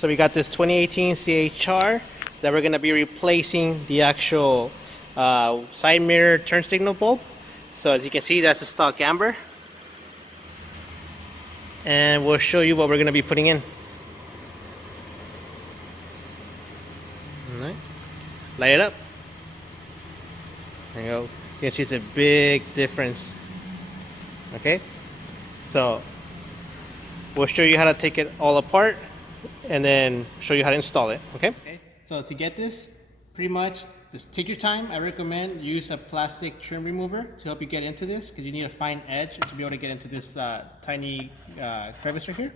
So we got this 2018 CHR that we're going to be replacing the actual side mirror turn signal bulb. So as you can see, that's the stock amber. And we'll show you what we're going to be putting in. All right. Light it up. There you go. You can see it's a big difference. Okay. So we'll show you how to take it all apart and then show you how to install it. Okay. So to get this, pretty much just take your time. I recommend use a plastic trim remover to help you get into this, because you need a fine edge to be able to get into this tiny crevice right here.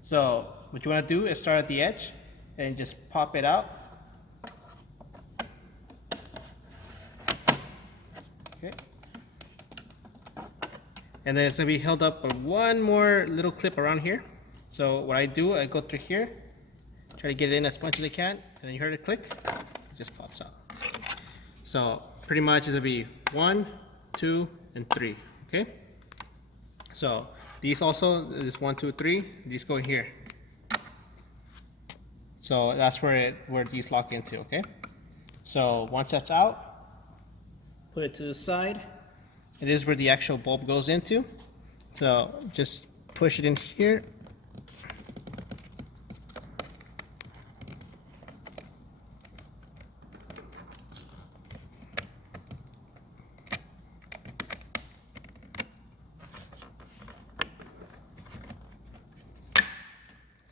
So what you want to do is start at the edge and just pop it out. Okay. And then it's going to be held up by one more little clip around here. So what I do, I go through here, try to get it in as much as I can, and then you heard it click, it just pops out. So pretty much it's going to be 1, 2, and 3. Okay. So these also is 1, 2, 3. These go here. So that's where these lock into. Okay. So once that's out, put it to the side. It is where the actual bulb goes into. So just push it in here.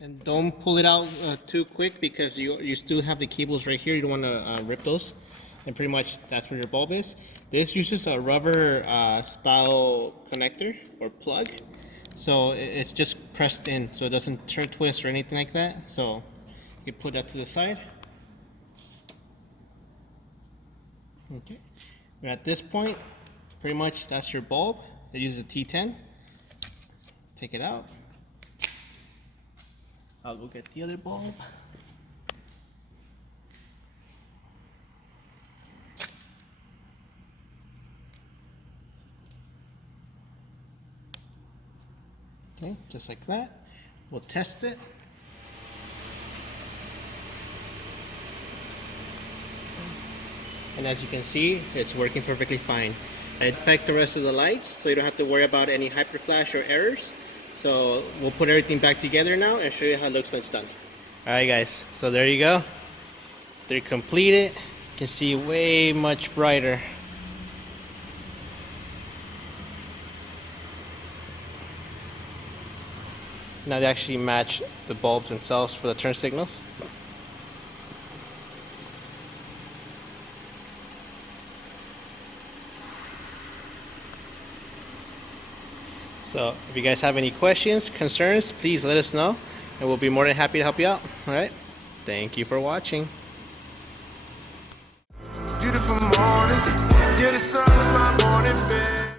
And don't pull it out too quick, because you still have the cables right here. You don't want to rip those. And pretty much that's where your bulb is. This uses a rubber style connector or plug. So it's just pressed in, so it doesn't turn, twist, or anything like that. So you put that to the side. Okay. And at this point, pretty much that's your bulb. It uses a T10. Take it out. I'll go get the other bulb. Okay, just like that. We'll test it. And as you can see, it's working perfectly fine. I infect the rest of the lights, so you don't have to worry about any hyperflash or errors. So we'll put everything back together now and show you how it looks when it's done. Alright guys, so there you go. They're completed. You can see way much brighter. Now they actually match the bulbs themselves for the turn signals. So if you guys have any questions, concerns, please let us know, and we'll be more than happy to help you out. All right. Thank you for watching. Beautiful morning, you're the sun of my morning bed.